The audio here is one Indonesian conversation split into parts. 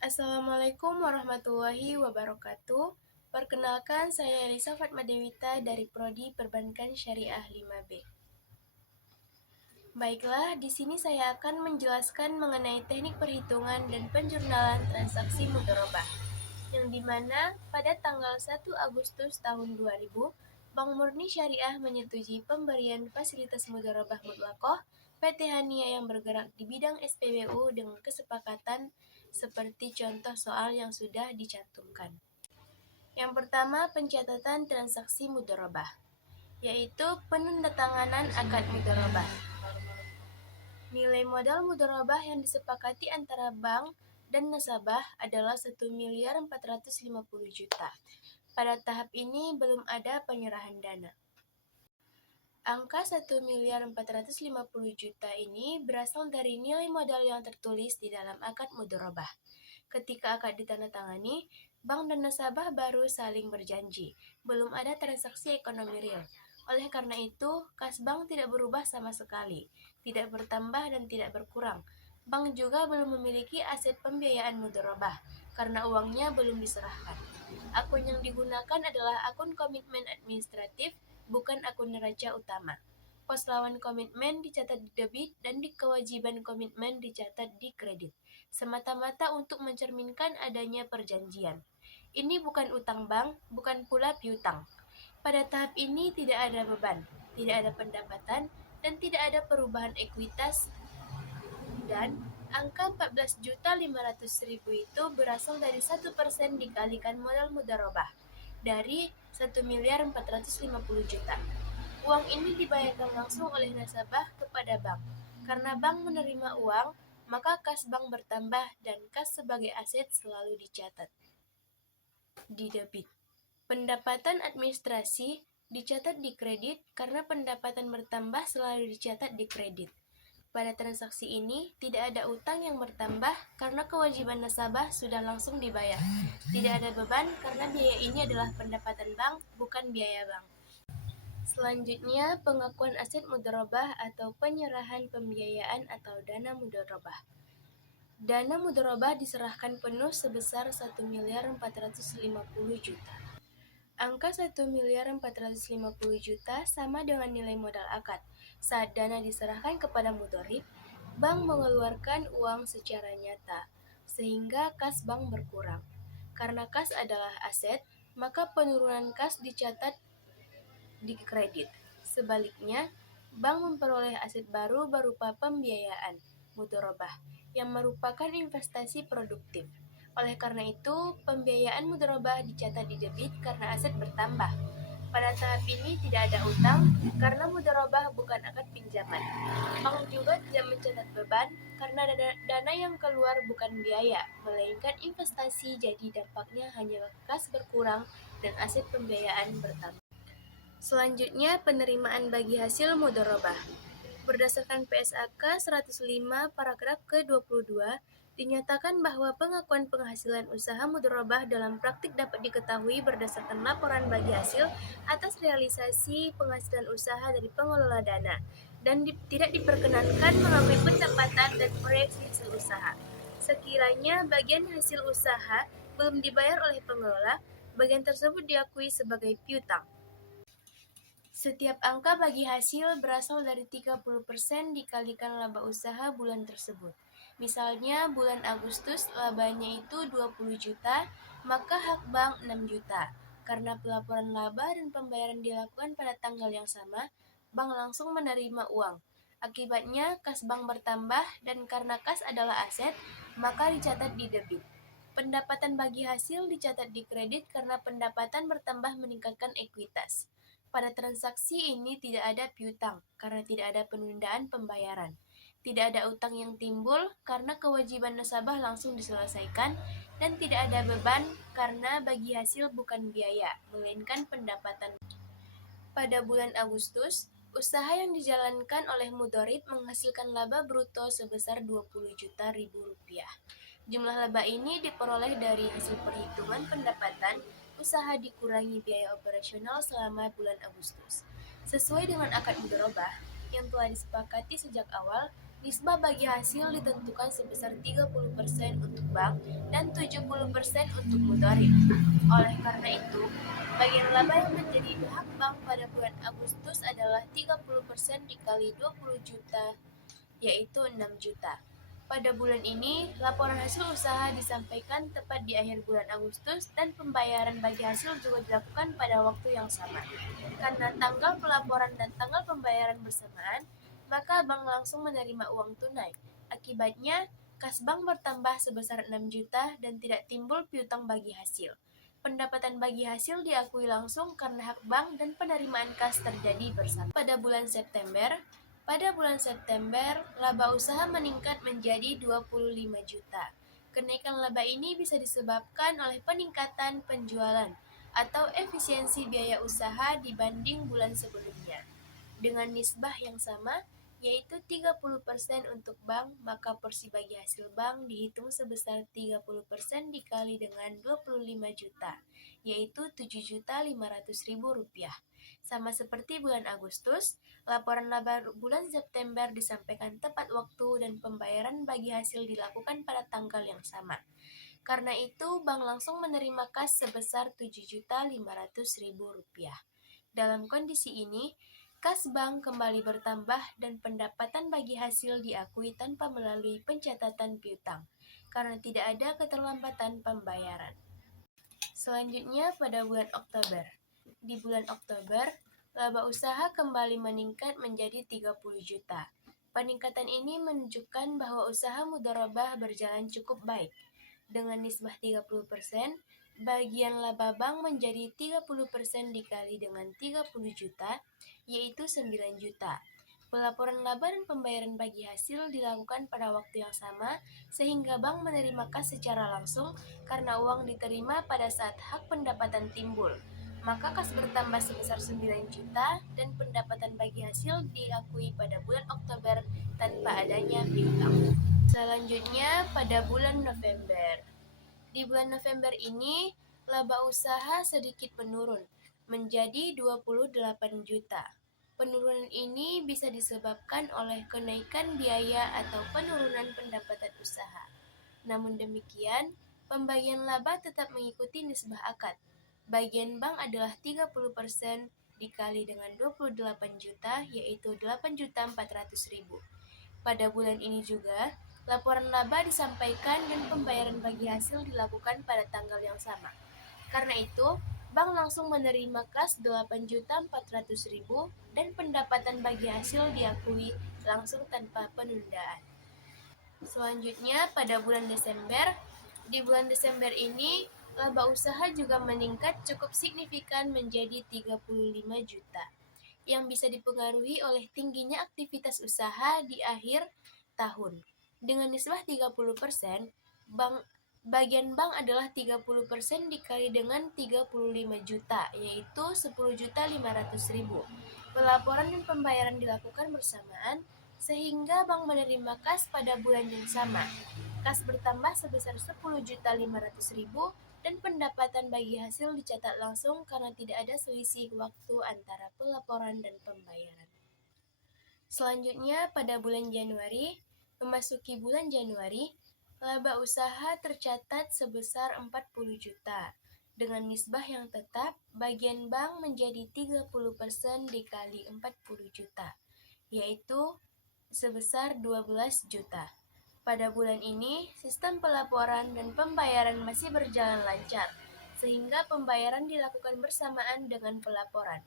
Assalamualaikum warahmatullahi wabarakatuh. Perkenalkan, saya Elisa Fatmadewita dari Prodi Perbankan Syariah 5B. Baiklah, di sini saya akan menjelaskan mengenai teknik perhitungan dan penjurnalan transaksi mudharabah, yang dimana pada tanggal 1 Agustus tahun 2000, Bank Murni Syariah menyetujui pemberian fasilitas mudharabah mutlakoh PT Hania yang bergerak di bidang SPBU dengan kesepakatan seperti contoh soal yang sudah dicantumkan. Yang pertama, pencatatan transaksi mudharabah, yaitu penandatanganan akad mudharabah. Nilai modal mudharabah yang disepakati antara bank dan nasabah adalah 1.450 juta. Pada tahap ini belum ada penyerahan dana. Angka 1.450 juta ini berasal dari nilai modal yang tertulis di dalam akad mudharabah. Ketika akad ditandatangani, bank dan nasabah baru saling berjanji. Belum ada transaksi ekonomi real. Oleh karena itu, kas bank tidak berubah sama sekali, tidak bertambah dan tidak berkurang. Bank juga belum memiliki aset pembiayaan mudharabah karena uangnya belum diserahkan. Akun yang digunakan adalah akun komitmen administratif, bukan akun neraca utama. Pos lawan komitmen dicatat di debit dan di kewajiban komitmen dicatat di kredit, semata-mata untuk mencerminkan adanya perjanjian. Ini bukan utang bank, bukan pula piutang. Pada tahap ini tidak ada beban, tidak ada pendapatan, dan tidak ada perubahan ekuitas, dan angka 14.500.000 itu berasal dari 1% dikalikan modal mudharabah dari 1.450 juta. Uang ini dibayarkan langsung oleh nasabah kepada bank. Karena bank menerima uang, maka kas bank bertambah dan kas sebagai aset selalu dicatat di debit. Pendapatan administrasi dicatat di kredit karena pendapatan bertambah selalu dicatat di kredit. Pada transaksi ini, tidak ada utang yang bertambah karena kewajiban nasabah sudah langsung dibayar. Tidak ada beban karena biaya ini adalah pendapatan bank, bukan biaya bank. Selanjutnya, pengakuan aset mudharabah atau penyerahan pembiayaan atau dana mudharabah. Dana mudharabah diserahkan penuh sebesar 1.450 juta. Angka 1.450 juta sama dengan nilai modal akad. Saat dana diserahkan kepada mudharib, bank mengeluarkan uang secara nyata, sehingga kas bank berkurang. Karena kas adalah aset, maka penurunan kas dicatat di kredit. Sebaliknya, bank memperoleh aset baru berupa pembiayaan, mudharabah, yang merupakan investasi produktif. Oleh karena itu, pembiayaan mudharabah dicatat di debit karena aset bertambah. Pada tahap ini tidak ada utang karena mudharabah bukan akad pinjaman. Bank juga tidak mencatat beban karena dana yang keluar bukan biaya, melainkan investasi, jadi dampaknya hanya kas berkurang dan aset pembiayaan bertambah. Selanjutnya, penerimaan bagi hasil mudharabah. Berdasarkan PSAK 105 paragraf ke-22, dinyatakan bahwa pengakuan penghasilan usaha mudharabah dalam praktik dapat diketahui berdasarkan laporan bagi hasil atas realisasi penghasilan usaha dari pengelola dana, dan tidak diperkenankan mengakui pendapatan dan proyeksi hasil usaha. Sekiranya bagian hasil usaha belum dibayar oleh pengelola, bagian tersebut diakui sebagai piutang. Setiap angka bagi hasil berasal dari 30% dikalikan laba usaha bulan tersebut. Misalnya bulan Agustus labanya itu 20 juta, maka hak bank 6 juta. Karena pelaporan laba dan pembayaran dilakukan pada tanggal yang sama, bank langsung menerima uang. Akibatnya kas bank bertambah, dan karena kas adalah aset, maka dicatat di debit. Pendapatan bagi hasil dicatat di kredit karena pendapatan bertambah meningkatkan ekuitas. Pada transaksi ini tidak ada piutang karena tidak ada penundaan pembayaran. Tidak ada utang yang timbul karena kewajiban nasabah langsung diselesaikan, dan tidak ada beban karena bagi hasil bukan biaya, melainkan pendapatan. Pada bulan Agustus, usaha yang dijalankan oleh mudharib menghasilkan laba bruto sebesar 20 juta ribu rupiah. Jumlah laba ini diperoleh dari hasil perhitungan pendapatan usaha dikurangi biaya operasional selama bulan Agustus. Sesuai dengan akad mudharabah yang telah disepakati sejak awal, nisbah bagi hasil ditentukan sebesar 30% untuk bank dan 70% untuk mudharib. Oleh karena itu, bagian laba yang menjadi hak bank pada bulan Agustus adalah 30% dikali 20 juta, yaitu 6 juta. Pada bulan ini, laporan hasil usaha disampaikan tepat di akhir bulan Agustus dan pembayaran bagi hasil juga dilakukan pada waktu yang sama. Karena tanggal pelaporan dan tanggal pembayaran bersamaan, maka bank langsung menerima uang tunai. Akibatnya, kas bank bertambah sebesar 6 juta dan tidak timbul piutang bagi hasil. Pendapatan bagi hasil diakui langsung karena hak bank dan penerimaan kas terjadi bersama. Pada bulan September, laba usaha meningkat menjadi 25 juta. Kenaikan laba ini bisa disebabkan oleh peningkatan penjualan atau efisiensi biaya usaha dibanding bulan sebelumnya. Dengan nisbah yang sama, yaitu 30% untuk bank, maka porsi bagi hasil bank dihitung sebesar 30% dikali dengan 25 juta, yaitu 7.500.000 rupiah. Sama seperti bulan Agustus, laporan laba bulan September disampaikan tepat waktu dan pembayaran bagi hasil dilakukan pada tanggal yang sama. Karena itu, bank langsung menerima kas sebesar 7.500.000 rupiah. Dalam kondisi ini, kas bank kembali bertambah dan pendapatan bagi hasil diakui tanpa melalui pencatatan piutang, karena tidak ada keterlambatan pembayaran. Selanjutnya pada bulan Oktober. Di bulan Oktober, laba usaha kembali meningkat menjadi 30 juta. Peningkatan ini menunjukkan bahwa usaha mudharabah berjalan cukup baik. Dengan nisbah 30%, bagian laba bank menjadi 30% dikali dengan 30 juta, yaitu 9 juta. Pelaporan laba dan pembayaran bagi hasil dilakukan pada waktu yang sama, sehingga bank menerima kas secara langsung karena uang diterima pada saat hak pendapatan timbul. Maka kas bertambah sebesar 9 juta dan pendapatan bagi hasil diakui pada bulan Oktober tanpa adanya piutang. Selanjutnya pada bulan November. Di bulan November ini, laba usaha sedikit menurun menjadi 28 juta. Penurunan ini bisa disebabkan oleh kenaikan biaya atau penurunan pendapatan usaha. Namun demikian, pembagian laba tetap mengikuti nisbah akad. Bagian bank adalah 30% dikali dengan 28 juta, yaitu 8.400.000. Pada bulan ini juga, laporan laba disampaikan dan pembayaran bagi hasil dilakukan pada tanggal yang sama. Karena itu, bank langsung menerima kas 8.400.000 dan pendapatan bagi hasil diakui langsung tanpa penundaan. Selanjutnya pada bulan Desember. Di bulan Desember ini, laba usaha juga meningkat cukup signifikan menjadi 35 juta, yang bisa dipengaruhi oleh tingginya aktivitas usaha di akhir tahun. Dengan nisbah 30%, bagian bank adalah 30% dikali dengan 35 juta, yaitu 10.500.000. Pelaporan dan pembayaran dilakukan bersamaan, sehingga bank menerima kas pada bulan yang sama. Kas bertambah sebesar 10.500.000 dan pendapatan bagi hasil dicatat langsung karena tidak ada selisih waktu antara pelaporan dan pembayaran. Selanjutnya pada bulan Januari, memasuki bulan Januari, laba usaha tercatat sebesar 40 juta. Dengan nisbah yang tetap, bagian bank menjadi 30% dikali 40 juta, yaitu sebesar 12 juta. Pada bulan ini, sistem pelaporan dan pembayaran masih berjalan lancar, sehingga pembayaran dilakukan bersamaan dengan pelaporan.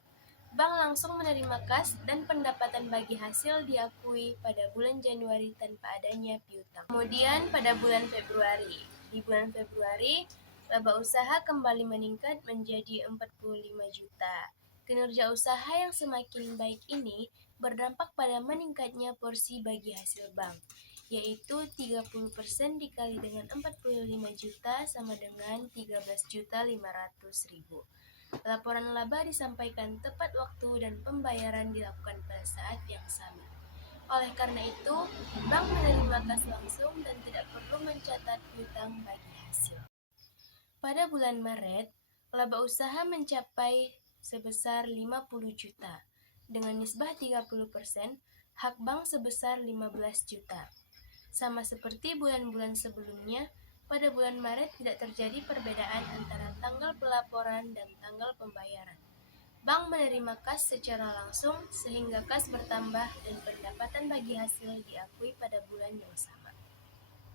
Bank langsung menerima kas dan pendapatan bagi hasil diakui pada bulan Januari tanpa adanya piutang. Kemudian pada bulan Februari. Di bulan Februari, laba usaha kembali meningkat menjadi 45 juta. Kinerja usaha yang semakin baik ini berdampak pada meningkatnya porsi bagi hasil bank, yaitu 30% dikali dengan 45 juta sama dengan 13.500.000. Laporan laba disampaikan tepat waktu dan pembayaran dilakukan pada saat yang sama. Oleh karena itu, bank menerima kas langsung dan tidak perlu mencatat piutang bagi hasil. Pada bulan Maret, laba usaha mencapai sebesar 50 juta. Dengan nisbah 30%, hak bank sebesar 15 juta. Sama seperti bulan-bulan sebelumnya, Pada bulan Maret tidak terjadi perbedaan antara tanggal pelaporan dan tanggal pembayaran. Bank menerima kas secara langsung sehingga kas bertambah dan pendapatan bagi hasil diakui pada bulan yang sama.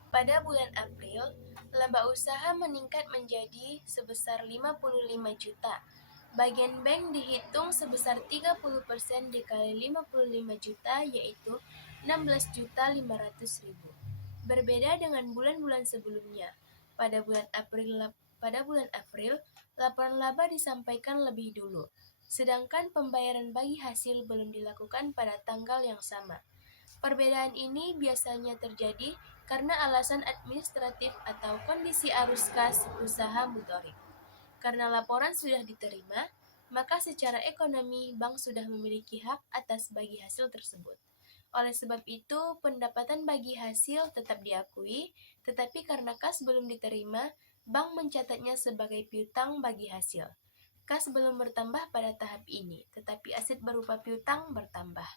Pada bulan April, laba usaha meningkat menjadi sebesar 55 juta. Bagian bank dihitung sebesar 30% dikali 55 juta yaitu 16.500.000. Berbeda dengan bulan-bulan sebelumnya. Pada bulan April, laporan laba disampaikan lebih dulu, sedangkan pembayaran bagi hasil belum dilakukan pada tanggal yang sama. Perbedaan ini biasanya terjadi karena alasan administratif atau kondisi arus kas usaha motorik. Karena laporan sudah diterima, maka secara ekonomi bank sudah memiliki hak atas bagi hasil tersebut. Oleh sebab itu, pendapatan bagi hasil tetap diakui, tetapi karena kas belum diterima, bank mencatatnya sebagai piutang bagi hasil. Kas belum bertambah pada tahap ini, tetapi aset berupa piutang bertambah.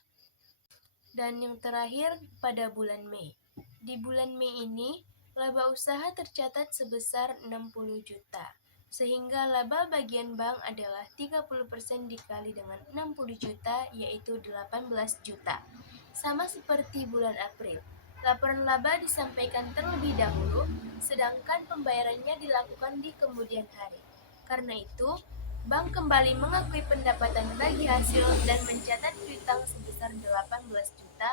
Dan yang terakhir pada bulan Mei. Di bulan Mei ini, laba usaha tercatat sebesar 60 juta. Sehingga laba bagian bank adalah 30% dikali dengan 60 juta yaitu 18 juta. Sama seperti bulan April. Laporan laba disampaikan terlebih dahulu, sedangkan pembayarannya dilakukan di kemudian hari. Karena itu, bank kembali mengakui pendapatan bagi hasil dan mencatat piutang sebesar 18 juta.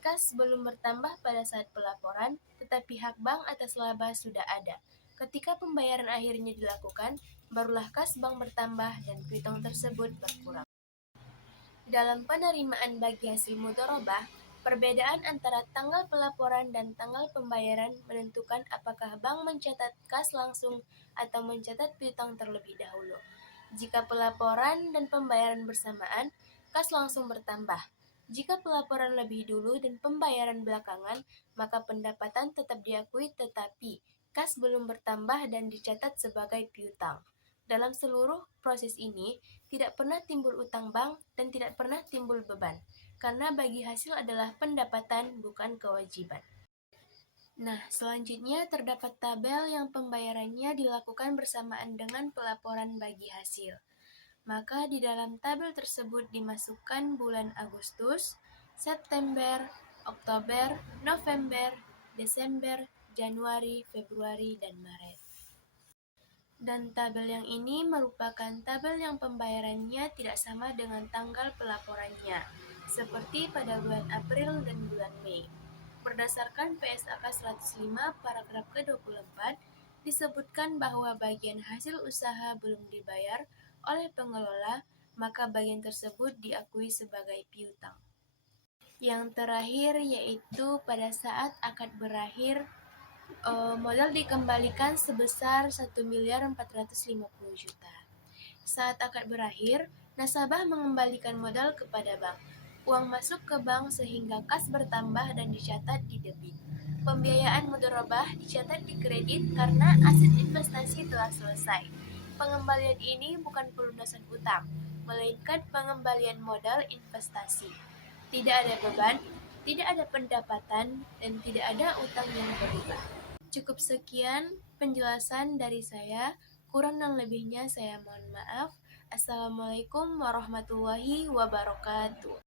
Kas belum bertambah pada saat pelaporan, tetapi hak bank atas laba sudah ada. Ketika pembayaran akhirnya dilakukan, barulah kas bank bertambah dan piutang tersebut berkurang. Dalam penerimaan bagi hasil mudharabah, perbedaan antara tanggal pelaporan dan tanggal pembayaran menentukan apakah bank mencatat kas langsung atau mencatat piutang terlebih dahulu. Jika pelaporan dan pembayaran bersamaan, kas langsung bertambah. Jika pelaporan lebih dulu dan pembayaran belakangan, maka pendapatan tetap diakui tetapi kas belum bertambah dan dicatat sebagai piutang. Dalam seluruh proses ini, tidak pernah timbul utang bank dan tidak pernah timbul beban, karena bagi hasil adalah pendapatan bukan kewajiban. Nah, selanjutnya terdapat tabel yang pembayarannya dilakukan bersamaan dengan pelaporan bagi hasil. Maka di dalam tabel tersebut dimasukkan bulan Agustus, September, Oktober, November, Desember, Januari, Februari, dan Maret. Dan tabel yang ini merupakan tabel yang pembayarannya tidak sama dengan tanggal pelaporannya, seperti pada bulan April dan bulan Mei. Berdasarkan PSAK 105 paragraf ke-24, disebutkan bahwa bagian hasil usaha belum dibayar oleh pengelola, maka bagian tersebut diakui sebagai piutang. Yang terakhir yaitu pada saat akad berakhir, modal dikembalikan sebesar 1.450 juta. Saat akad berakhir, nasabah mengembalikan modal kepada bank. Uang masuk ke bank sehingga kas bertambah dan dicatat di debit. Pembiayaan mudharabah dicatat di kredit karena aset investasi telah selesai. Pengembalian ini bukan pelunasan utang, melainkan pengembalian modal investasi. Tidak ada beban, tidak ada pendapatan, dan tidak ada utang yang berubah. Cukup sekian penjelasan dari saya, kurang dan lebihnya saya mohon maaf. Assalamualaikum warahmatullahi wabarakatuh.